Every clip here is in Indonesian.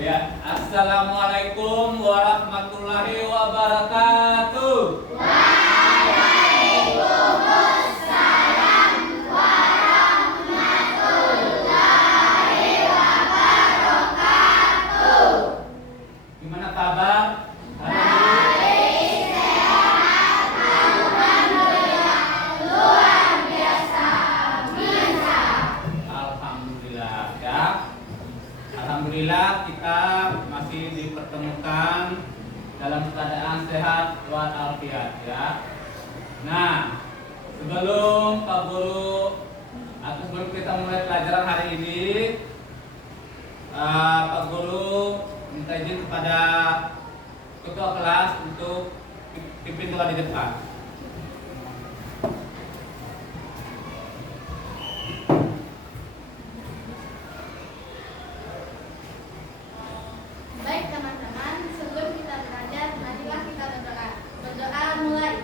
Ya, assalamualaikum warahmatullahi wabarakatuh. Waalaikumsalam warahmatullahi wabarakatuh. Gimana kabar? Baik, sehat, alhamdulillah, luar biasa, bisa. Alhamdulillah ya. Alhamdulillah kita masih dipertemukan dalam keadaan sehat walafiat ya. Nah, sebelum Pak Guru atau sebelum kita mulai pelajaran hari ini, Pak Guru minta izin kepada ketua kelas untuk pimpin doa di depan. Baik teman-teman, sebelum kita belajar, marilah kita berdoa. Berdoa mulai.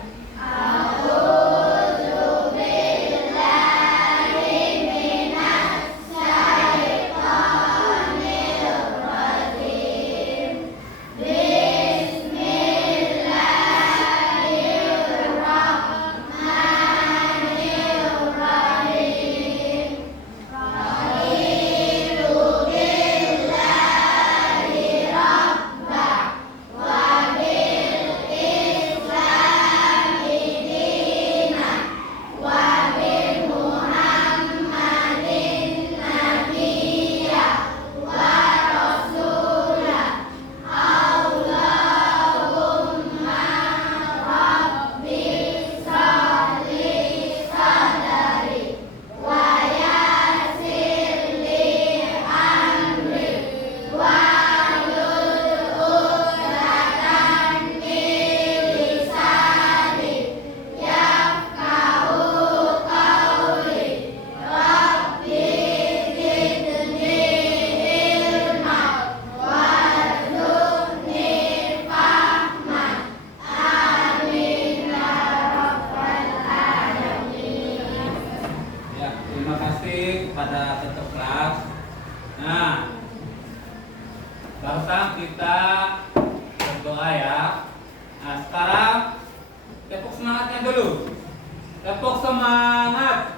Ya, terima kasih kepada ketua kelas. Nah, barusan kita berdoa ya. Nah, sekarang tepuk semangatnya dulu. Tepuk semangat.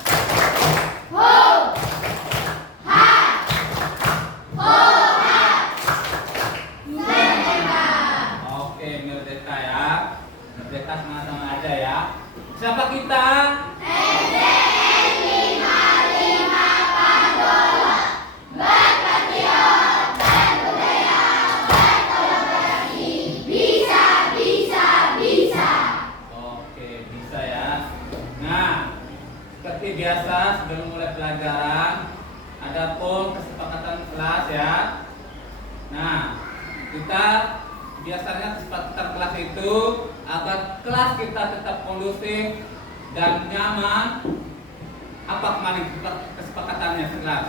Oke, merdeka ya. Merdeka sama-sama aja ya. Siapa kita? Oke, bisa ya. Nah, seperti biasa sebelum mulai pelajaran, adapun kesepakatan kelas ya. Nah, kita biasanya kesepakatan kelas itu agar kelas kita tetap kondusif dan nyaman. Apa kemarin kesepakatannya kelas?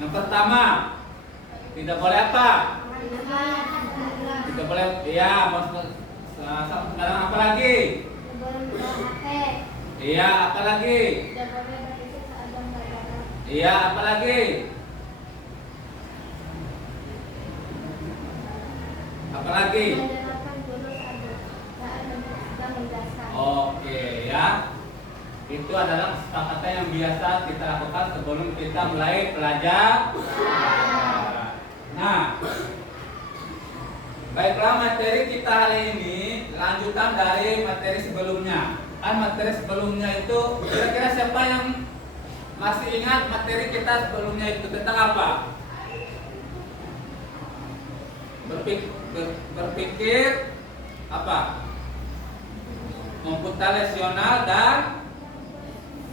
Yang pertama, tidak boleh apa? Tidak boleh, ya, sekarang apa lagi? Iya, apa lagi? Iya, apa lagi? Apa lagi? Oke ya. Itu adalah kesepakatan yang biasa kita lakukan sebelum kita mulai pelajaran. Nah, baiklah, materi kita hari ini lanjutan dari materi sebelumnya. Kan materi sebelumnya itu kira-kira siapa yang masih ingat materi kita sebelumnya itu tentang apa? Berpikir apa? Komputasional dan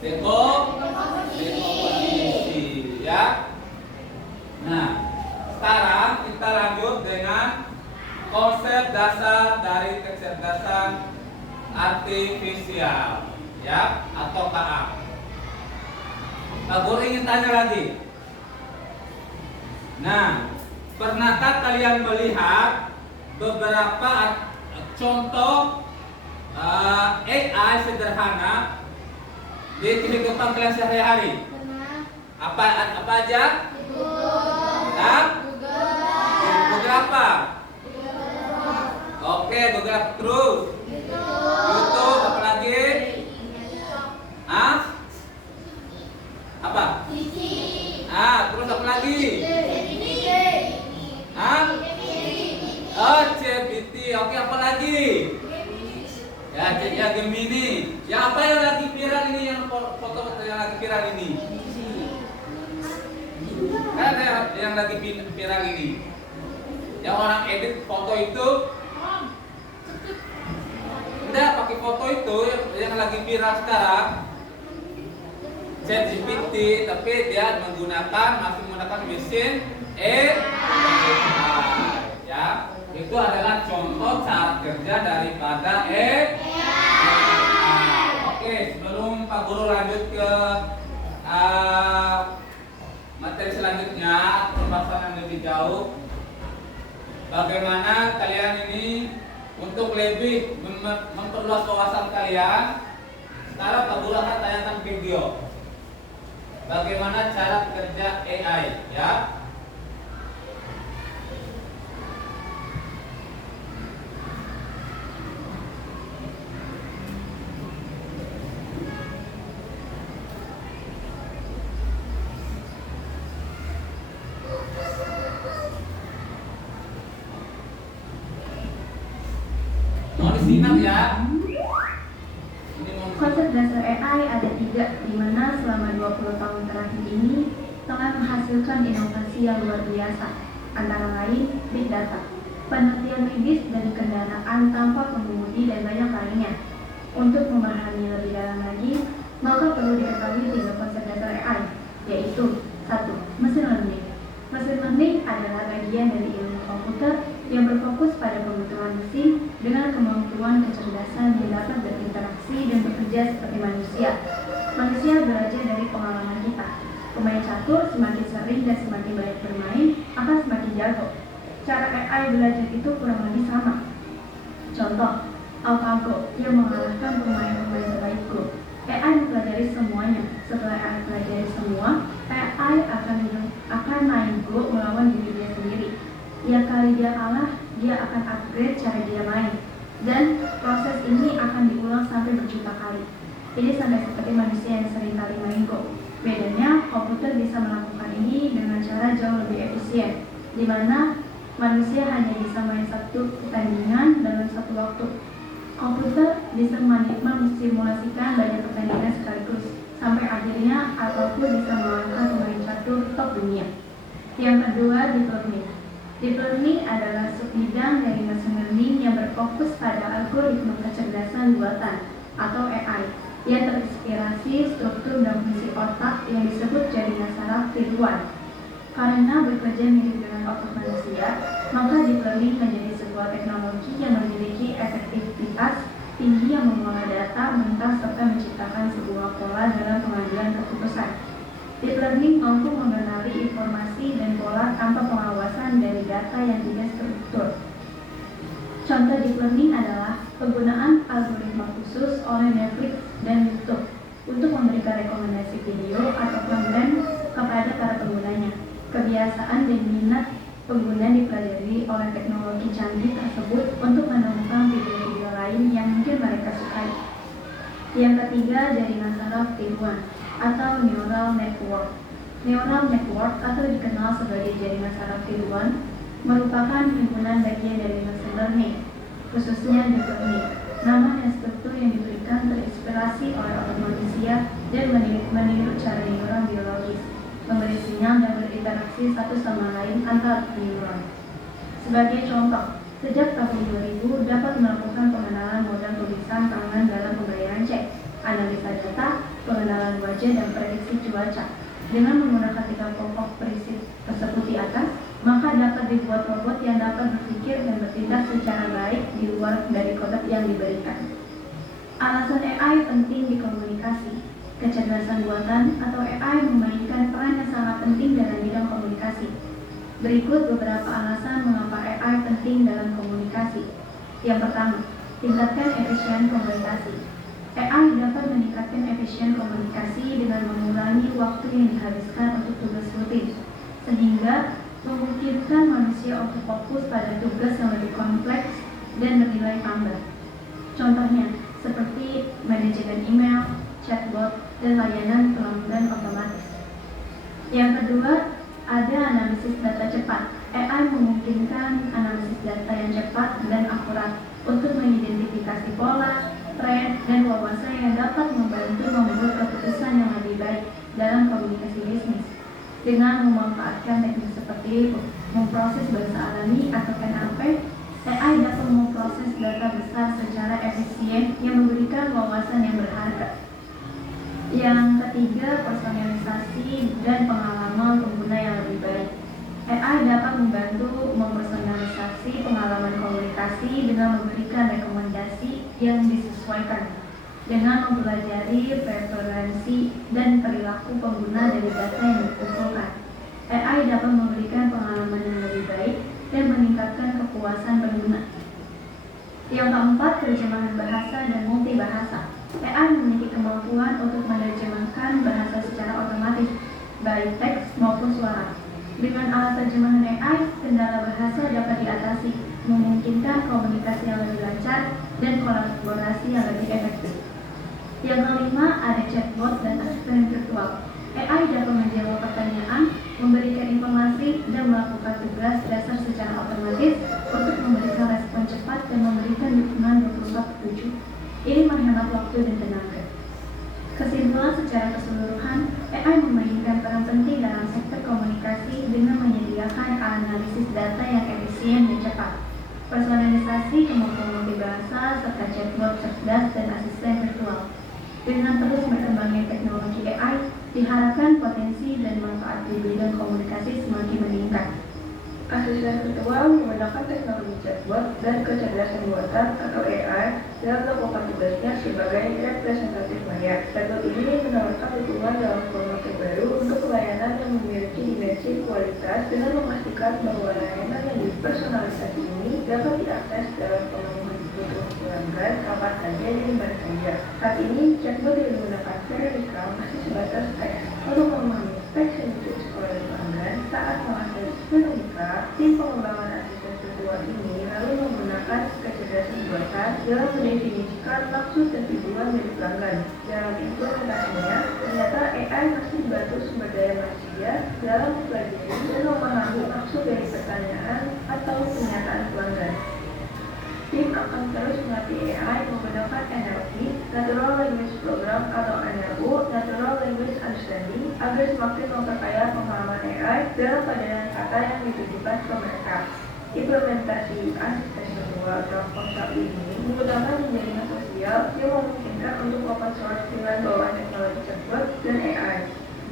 dekomposisi ya. Nah, sekarang kita lanjut dengan konsep dasar dari kecerdasan artifisial ya, atau KA. Pak Guru ingin tanya lagi. Nah, pernahkah kalian melihat beberapa contoh AI sederhana di kehidupan kalian sehari-hari? Apa aja? Google, apa terus? YouTube, apa lagi? Ah? Apa? Terus apa lagi? Oh, ChatGPT. Oke, apa lagi? Ya Gemini. Yang apa yang lagi viral ini? Yang foto yang lagi viral ini? Kan ada yang lagi viral ini. Yang orang edit foto itu. Udah pakai foto itu yang lagi viral sekarang. ChatGPT, tapi dia masih menggunakan mesin AI. Ya, itu adalah contoh cara kerja daripada AI. Oke, sebelum Pak Guru lanjut ke materi selanjutnya, pembahasan yang lebih jauh, bagaimana kalian ini untuk lebih memperluas wawasan kalian? Sekarang Pak Guru akan tanyakan video. Bagaimana cara kerja AI, ya? Mau disimak ya? Konsep dasar AI ada 3, di mana selama 20 tahun terakhir ini telah menghasilkan inovasi yang luar biasa, antara lain Big Data, penelitian medis dan kendaraan tanpa pengemudi dan banyak lainnya. Untuk memahami lebih dalam lagi, maka perlu diketahui 3 konsep dasar AI, yaitu 1. Machine Learning. Machine Learning adalah bagian dari ilmu komputer yang berfokus pada pembentukan mesin dengan kemampuan kecerdasan yang dapat berinteraksi dan bekerja seperti manusia. Manusia belajar dari pengalaman kita. Pemain catur semakin sering dan semakin banyak bermain akan semakin jago. Cara AI belajar itu kurang lebih sama. Contoh, AlphaGo yang mengalahkan pemain-pemain terbaik Go. AI mempelajari semuanya. Setelah AI pelajari semua, AI akan main Go melawan diri dia sendiri. Yang kali dia kalah, dia akan upgrade cara dia main. Dan proses ini akan diulang sampai berjuta kali. Ini sampai seperti manusia yang sering kali main Go. Bedanya, komputer bisa melakukan ini dengan cara jauh lebih efisien, di mana manusia hanya bisa main satu pertandingan dalam satu waktu. Komputer bisa mensimulasikan banyak pertandingan sekaligus, sampai akhirnya apapun bisa mengalahkan pemain catur top dunia. Yang kedua, Deep Learning. Deep Learning adalah subbidang dari machine learning yang berfokus pada algoritma kecerdasan buatan atau AI yang terinspirasi struktur dan fungsi otak yang disebut jaringan saraf tiruan. Karena bekerja mirip dengan otak manusia, maka Deep Learning menjadi sebuah teknologi yang memiliki efektivitas tinggi yang mengolah data mentah serta menciptakan sebuah pola dalam pengambilan keputusan. Deep Learning mampu mengenali informasi dan pola tanpa pengawasan dari data yang tidak struktur. Contoh Deep Learning adalah penggunaan algoritma khusus oleh Netflix dan YouTube untuk memberikan rekomendasi video atau konten kepada para penggunanya. Kebiasaan dan minat pengguna dipelajari oleh teknologi canggih tersebut untuk menemukan video-video lain yang mungkin mereka sukai. Yang ketiga, jaringan saraf tiruan atau neural network. Neural network atau dikenal sebagai jaringan saraf tiruan merupakan himpunan bagian dari machine learning, khususnya deep learning. Nama dan struktur yang diberikan terinspirasi oleh otak manusia dan meniru cara neuron biologis, memberi sinyal dan berinteraksi satu sama lain antar neuron. Sebagai contoh, sejak tahun 2000 dapat melakukan pengenalan modal tulisan tangan dalam pembayaran cek, analisa data, pengenalan wajah, dan prediksi cuaca. Dengan menggunakan 3 pokok prinsip tersebut di atas, maka dapat dibuat robot yang dapat berpikir dan bertindak secara baik di luar dari kode yang diberikan. Alasan AI penting di komunikasi. Kecerdasan buatan atau AI memainkan peran yang sangat penting dalam bidang komunikasi. Berikut beberapa alasan mengapa AI penting dalam komunikasi. Yang pertama, tingkatkan efisien komunikasi. AI dapat meningkatkan efisien komunikasi dengan mengurangi waktu yang dihabiskan untuk tugas rutin, sehingga memungkinkan manusia untuk fokus pada tugas yang lebih kompleks dan bernilai tambah. Contohnya, seperti manajemen email, chatbot, dan layanan pelanggan otomatis. Yang kedua, ada analisis data cepat. AI memungkinkan analisis data yang cepat dan akurat untuk mengidentifikasi pola, tren, dan wawasan yang dapat membantu membuat keputusan yang lebih baik dalam komunikasi bisnis. Dengan memanfaatkan teknik seperti memproses bahasa alami atau NLP, AI dapat memproses data besar secara efisien yang memberikan wawasan yang berharga. Yang ketiga, personalisasi dan pengalaman pengguna yang lebih baik. AI dapat membantu mempersonalisasi pengalaman komunikasi dengan memberikan rekomendasi yang disesuaikan dengan mempelajari preferensi dan perilaku pengguna dari data yang dikumpulkan. AI dapat memberikan pengalaman yang lebih baik dan meningkatkan kepuasan pengguna. Yang keempat, terjemahan bahasa dan multibahasa. AI memiliki kemampuan untuk menerjemahkan bahasa secara otomatis, baik teks maupun suara. Dengan alat terjemahan AI, kendala bahasa dapat diatasi, memungkinkan komunikasi yang lebih lancar dan kolaborasi yang lebih efektif. Yang kelima, ada chatbot dan asisten virtual. AI dapat menjawab pertanyaan, memberikan informasi, dan melakukan tugas dasar secara otomatis untuk memberikan respon cepat dan memberikan dukungan 24/7. Ini menghemat waktu dan tenaga. Kesimpulan secara keseluruhan, AI memainkan peran penting dalam sektor komunikasi dengan menyediakan analisis data yang efisien dan cepat, personalisasi, kemampuan multibahasa, serta chatbot cerdas dan asisten virtual. Dengan terus berkembangnya teknologi AI, diharapkan potensi dan manfaat di bidang komunikasi semakin meningkat. Asisten virtual menggunakan teknologi chatbot dan kecerdasan buatan atau AI dalam melakukan tugasnya sebagai representatif layar. Chatbot ini menawarkan dukungan dalam format terbaru untuk pelayanan yang memiliki dimensi kualitas dengan memastikan bahwa layanan yang dipersonalisasi ini dapat diakses dalam pemenuhan kebutuhan pelanggan kapan saja dan di mana saja. Saat ini, chatbot yang digunakan Veronica masih sebatas teks. Untuk memahami teks yang ditulis oleh pelanggan saat mengakses Veronica, tim pengembangan asisten virtual ini lalu menggunakan kecerdasan buatan dalam mendefinisikan maksud dan tujuan dari pelanggan. Dalam implementasinya, ternyata AI masih dibantu sumber daya manusia dalam mempelajari dan memahami maksud dari pertanyaan atau pernyataan pelanggan. Tim akan terus melatih AI menggunakan NLP, Natural Language Program atau NLU, Natural Language Understanding, agar semakin memperkaya pemahaman AI dalam padanan kata yang ditujukan ke mereka. Implementasi asisten virtual dalam ponsel ini menggunakan jaringan sosial yang memungkinkan untuk open source dengan bawaan teknologi chatbot dan AI.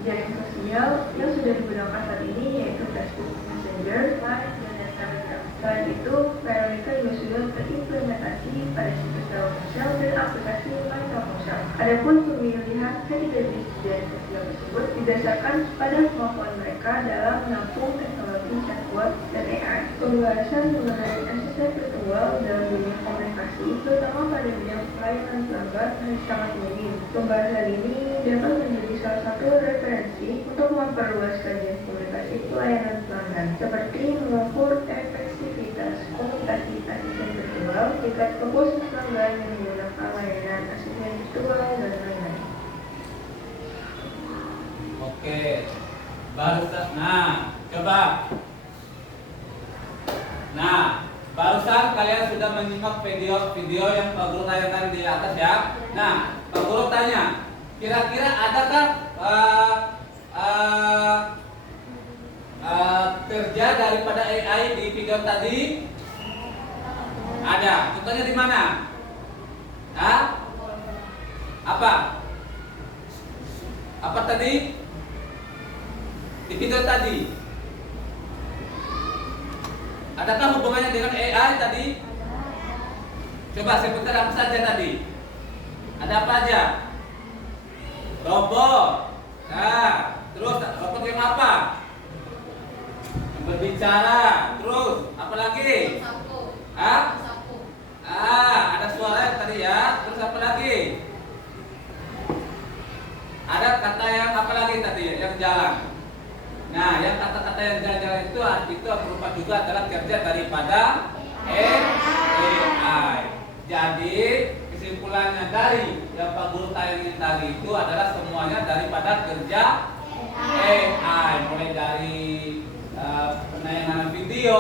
Jaringan sosial yang sudah digunakan saat ini yaitu Facebook Messenger, Line, dan Telegram. Selain itu, Veronica juga sudah terimplementasi pada situs Telkomsel dan aplikasi lain Telkomsel. Adapun pemilihan ketiga jenis jaringan sosial tersebut didasarkan pada kemampuan mereka dalam menampung teknologi chatbot dan AI. Pembahasan mengenai asisten virtual dalam dunia komunikasi, terutama pada bidang pelayanan pelanggan, masih sangat minim. Pembahasan ini dapat menjadi salah satu referensi untuk memperluas kajian komunikasi pelayanan pelanggan, seperti mengukur efektivitas komunikasi asisten virtual, tingkat kepuasan pelanggan yang menggunakan layanan asisten virtual, dan lain-lain. Oke, barusan kalian sudah menyimak video yang Pak Guru tayangkan di atas ya. Nah, Pak Guru tanya, kira-kira adakah kerja daripada AI di video tadi? Ada. Contohnya di mana? Hah? Apa? Apa tadi? Di video tadi. Adakah hubungannya dengan AI tadi? Coba sebutkan apa saja tadi. Ada apa aja? Robot. Nah, terus robot yang apa? Yang berbicara. Terus apa lagi? Hah? Ada suara tadi ya. Terus apa lagi? Ada kata yang apa lagi tadi yang jalan? Nah, yang kata-kata yang jalan-jalan itu berupa juga adalah kerja daripada AI. AI. Jadi kesimpulannya dari yang Pak Guru tayangin tadi itu adalah semuanya daripada kerja AI, mulai dari penayangan video,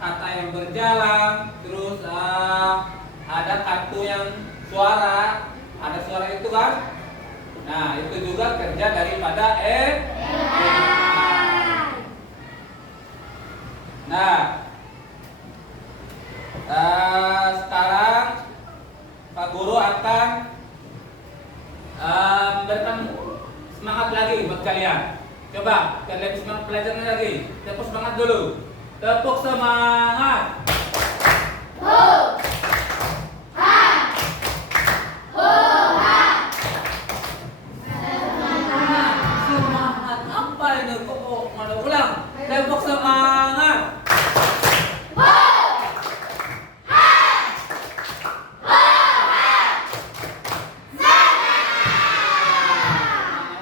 kata yang berjalan, terus ada kartu yang suara, ada suara itu kan? Nah itu juga kerja daripada AI. Nah sekarang Pak Guru akan memberikan semangat lagi buat kalian. Coba kalian lebih semangat belajarnya lagi. Tepuk semangat dulu. Tepuk semangat. Semangat apa ini? Kok mana ulang? Tepuk semangat.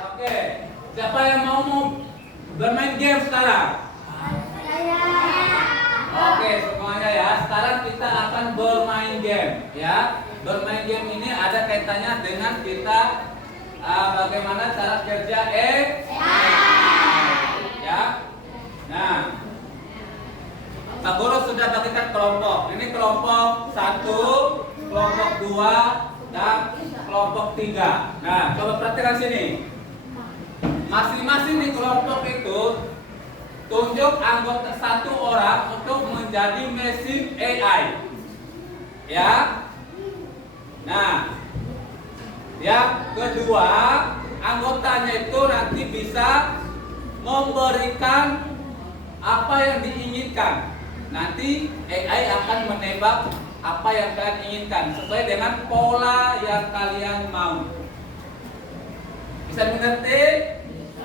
Oke, siapa yang mau bermain game sekarang? Oke, semuanya ya. Sekarang kita akan bermain game, ya. Bermain game ini ada kaitannya dengan kita bagaimana cara kerja ya. Nah, Pak Guru sudah bagikan kelompok. Ini kelompok 1, kelompok 2, dan kelompok 3. Nah, coba perhatikan sini. Masing-masing di kelompok itu tunjuk anggota 1 orang untuk menjadi mesin AI. Ya. Nah, yang kedua, anggotanya itu nanti bisa memberikan apa yang diinginkan. Nanti AI akan menebak apa yang kalian inginkan sesuai dengan pola yang kalian mau. Bisa mengerti?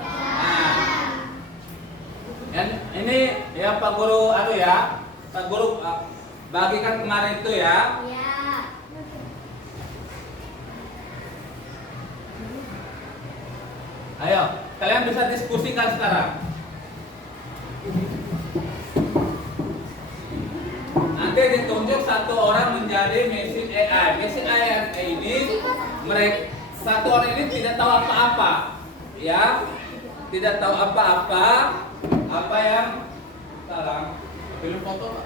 Nah, dan ini ya Pak Guru ya. Pak Guru bagikan kemarin itu ya. Ayo, kalian bisa diskusikan sekarang. Nanti ditunjuk 1 orang menjadi mesin AI. Mesin AI ini mereka 1 orang ini tidak tahu apa-apa, ya, tidak tahu apa-apa. Apa yang sekarang film foto?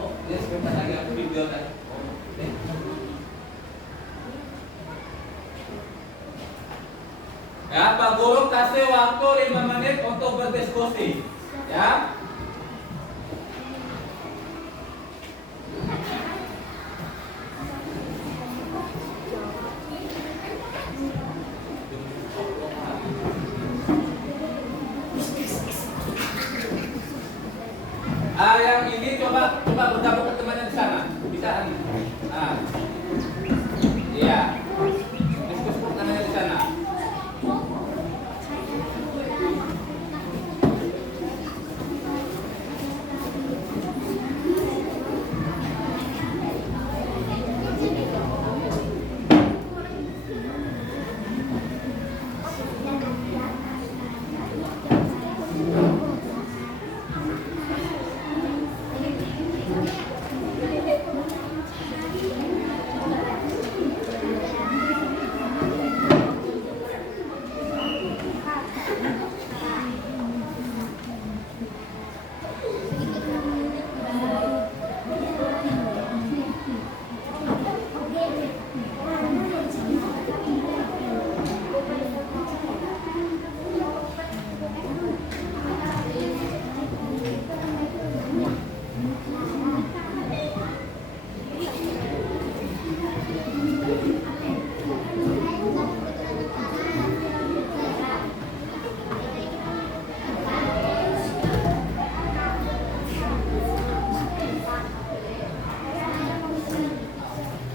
Oh, ya sebentar lagi aku video tadi. Ya, Pak Guru kasih waktu 5 menit untuk berdiskusi. Ya. Yang ini coba bergabung ke temannya di sana. Bisa nih. Nah. Iya. Diskusi temannya di sana.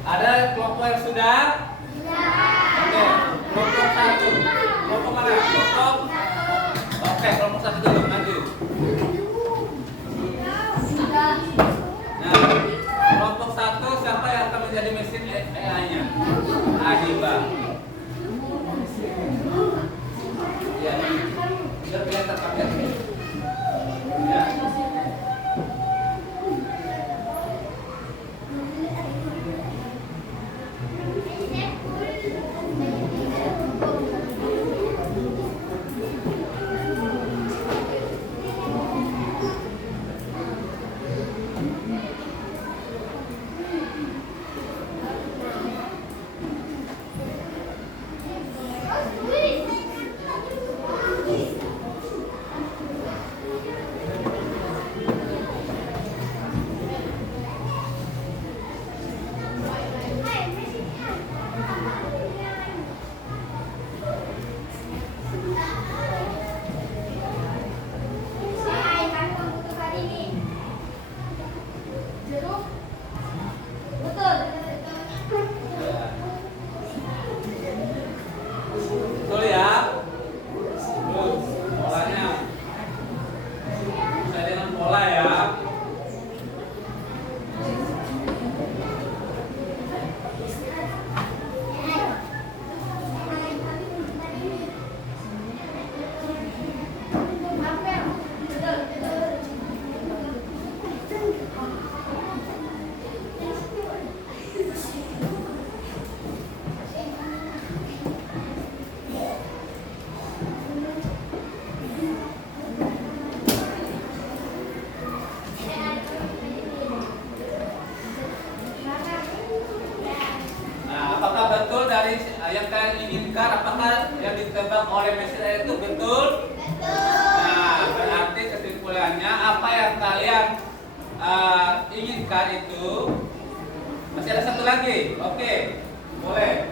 Ada kelompok yang sudah? Oke, kelompok 1. Kelompok mana? Kelompok? Oke, kelompok 1 dulu, maju. Nah, kelompok 1 siapa yang akan menjadi mesin AI-nya? Adiba. Ya, biar kelihatan pakai. Ya. mendefinisikan itu. Masih ada satu lagi. Oke, boleh.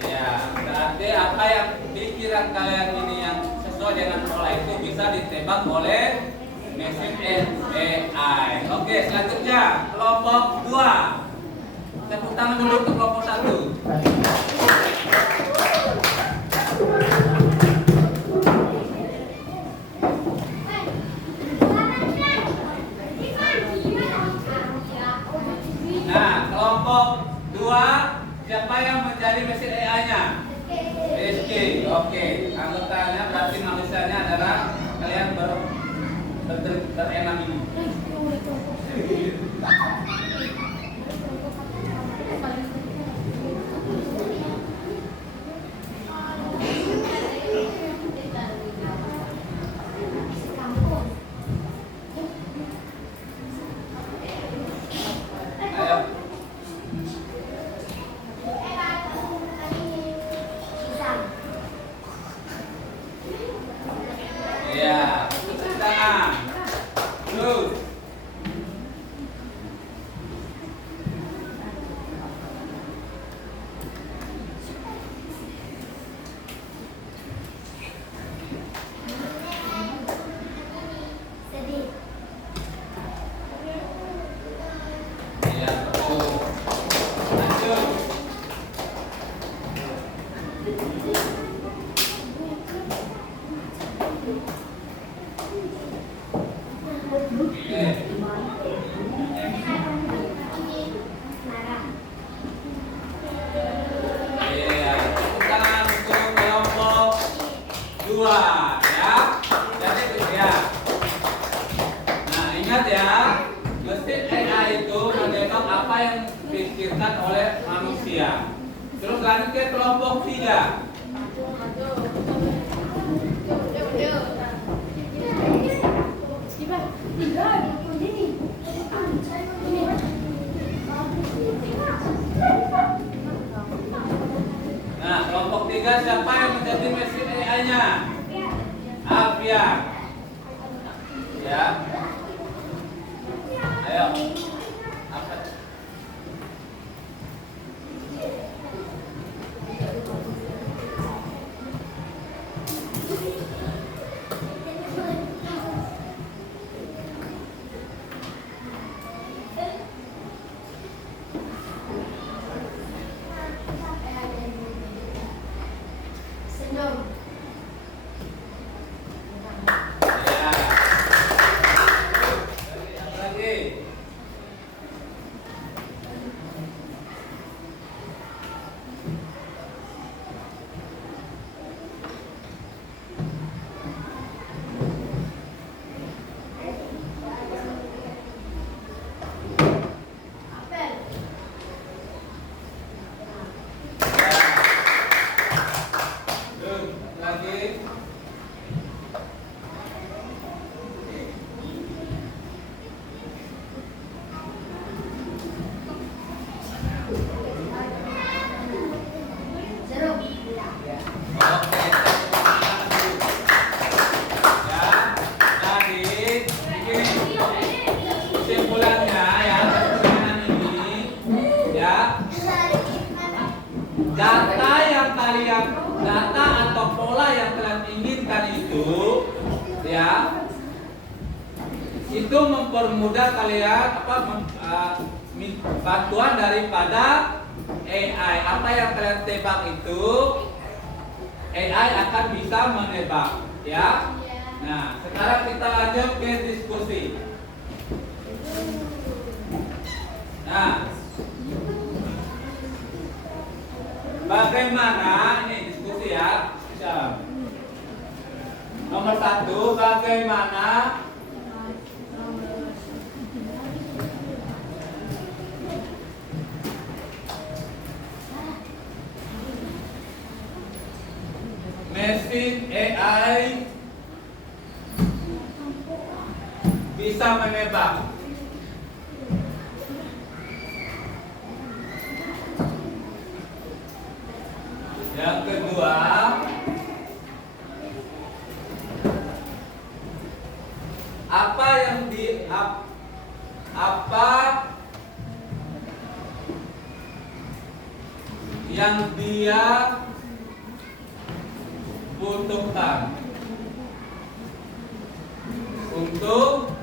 Ya, berarti apa yang pikiran kalian ini yang sesuai dengan pola itu bisa ditebak oleh mesin AI. Oke, selanjutnya kelompok 2. Tepuk tangan dulu untuk kelompok 1. Nah, kelompok 2, siapa yang menjadi mesin AI-nya? Rizky. Oke, anggotanya berarti manusianya adalah kalian berenam ini. Ayo. Iya, tepuk tangan. Terus. Iya, betul. Lanjut. Iya, tepuk tangan untuk kelompok 2 ya. Jadi ya. Nah, ingat ya, mesin AI itu menebak apa yang dipikirkan oleh manusia. Terus lanjut ke kelompok 3. Nah, kelompok 3 siapa yang menjadi mesin AI-nya? Alfian. Ya. Ayo. Apa? Ya. Lagi. Lagi. Oke, ya. Jadi begini, kesimpulannya ya permainan ini ya, data atau pola yang kalian inginkan itu ya, itu mempermudah kalian bantuan daripada AI. Apa yang kalian tebak itu AI akan bisa menebak ya. Nah, sekarang kita lanjut ke diskusi. Nah, bagaimana ini diskusi ya? Nomor 1, bagaimana mesin AI bisa menebak? Yang kedua, apa yang dia butuhkan untuk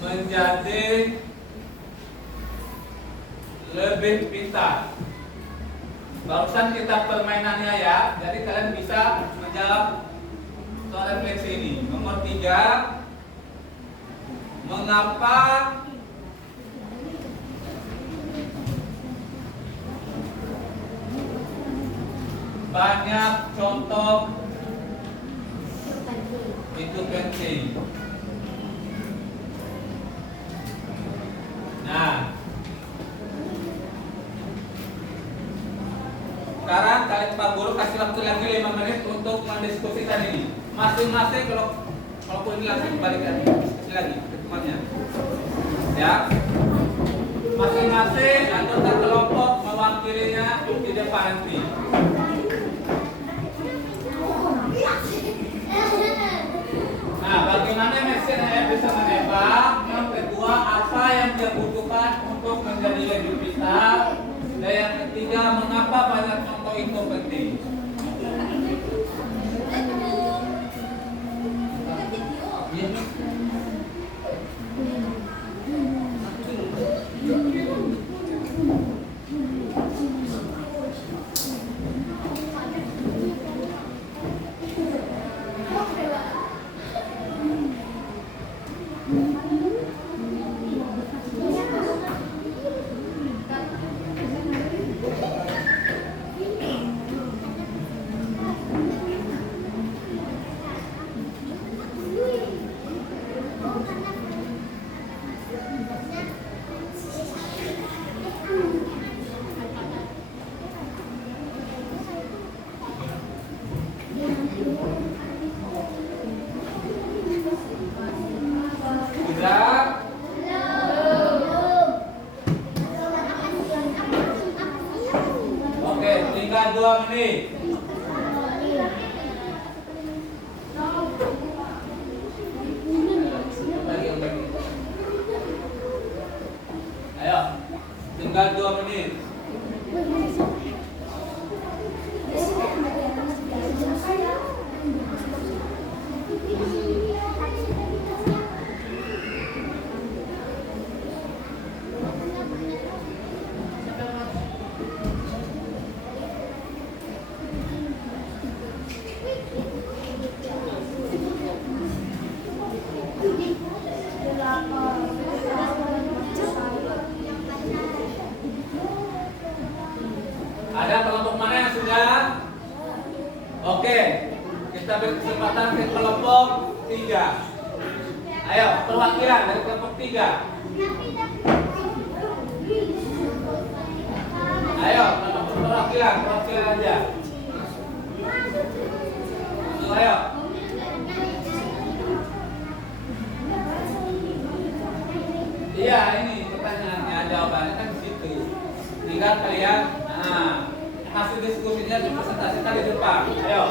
menjadi lebih pintar? Barusan kita permainannya ya, jadi kalian bisa menjawab soal refleksi ini. Nomor 3, mengapa banyak contoh itu penting? Nah, sekarang kalian Pak Guru kasih waktu lagi 5 menit untuk mendiskusikan ini. Masing-masing kalau ini langsung kembalikan diskusi lagi ke temannya. Ya. Masing-masing anggota kelompok mewakilinya di depan nanti. Nah, bagaimana mesin AI bisa menebak? Yang kedua, apa yang dia butuhkan untuk menjadi lebih pintar? Dan yang ketiga, mengapa banyak contoh itu penting? Sudah? Oke, tinggal 2 menit. Ayo, tinggal 2 menit. Ada kelompok mana yang sudah? Oke, kita beri kesempatan ke kelompok 3. Ayo, perwakilan dari kelompok 3. Ayo, perwakilan aja. Ayo. Iya, ini pertanyaannya, jawabannya kan di situ. Tinggal kalian, hasil diskusinya dipresentasikan di depan. Ayo.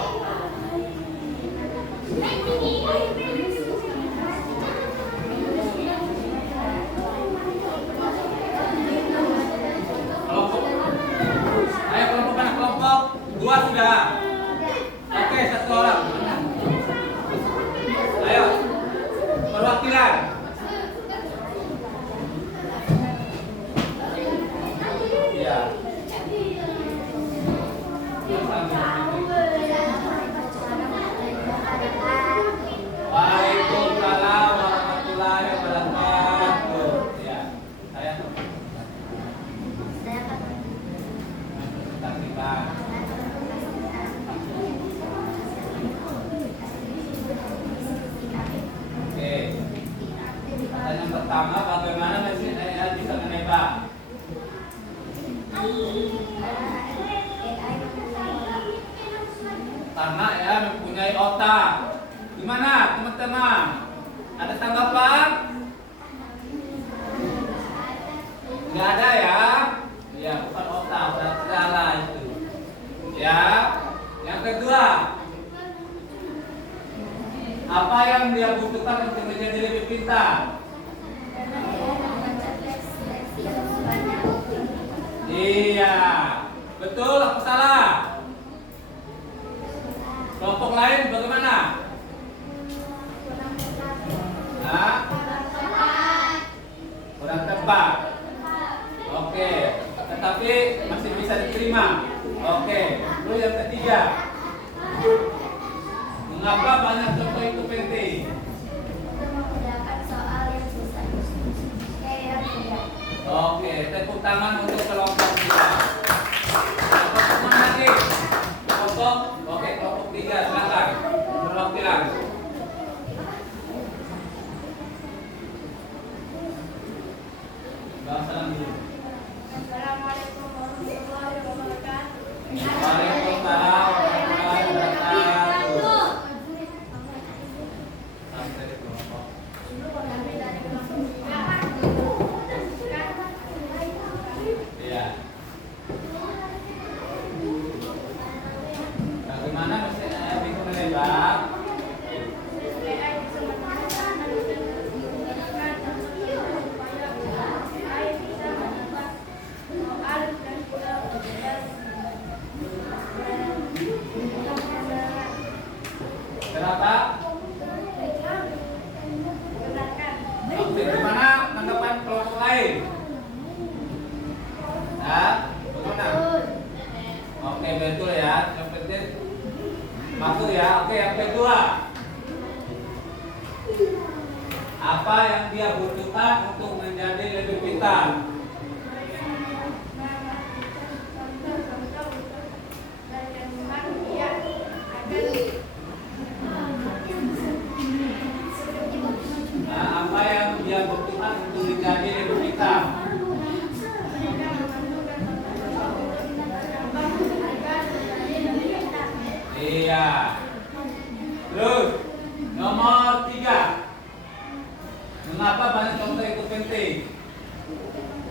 Kelompok. Ayo kelompok mana? Kelompok 2 sudah. Oke, 1 orang. Ayo. Perwakilan. Ya. Wah, otak. Gimana teman-teman? Ada tanggapan? Nggak ada ya? Ya, bukan otak, berarti salah itu. Ya. Yang kedua, apa yang dia butuhkan untuk menjadi lebih pintar? Iya, betul apa salah? Kelompok lain bagaimana? Nah, kurang tepat. Oke, tetapi masih bisa diterima. Oke, lalu yang ketiga, mengapa banyak contoh itu penting? Oke, tepuk tangan untuk kelompok 3. Kelompok lagi. Kelompok, oke, kelompok 3 silakan. Perwakilan. Salam dulu. Assalamualaikum warahmatullahi wabarakatuh. Waalaikumsalam warahmatullahi wabarakatuh. Sampai di kelompok. Iya. Bagaimana mesin bingung menembak? Kenapa? Oke, gimana tanggapan kelompok lain? Nah, bagaimana? Oke, betul ya. Yang penting masuk ya. Oke, yang kedua. Apa yang dia butuhkan untuk menjadi lebih pintar? Nah, apa yang dia butuhkan untuk menjadi lebih pintar? Iya. Terus nomor 3. Mengapa banyak contoh itu penting?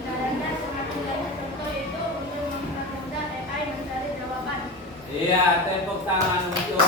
Karena semakin banyak contoh itu untuk mempermudah AI mencari jawaban. Iya, tepuk tangan untuk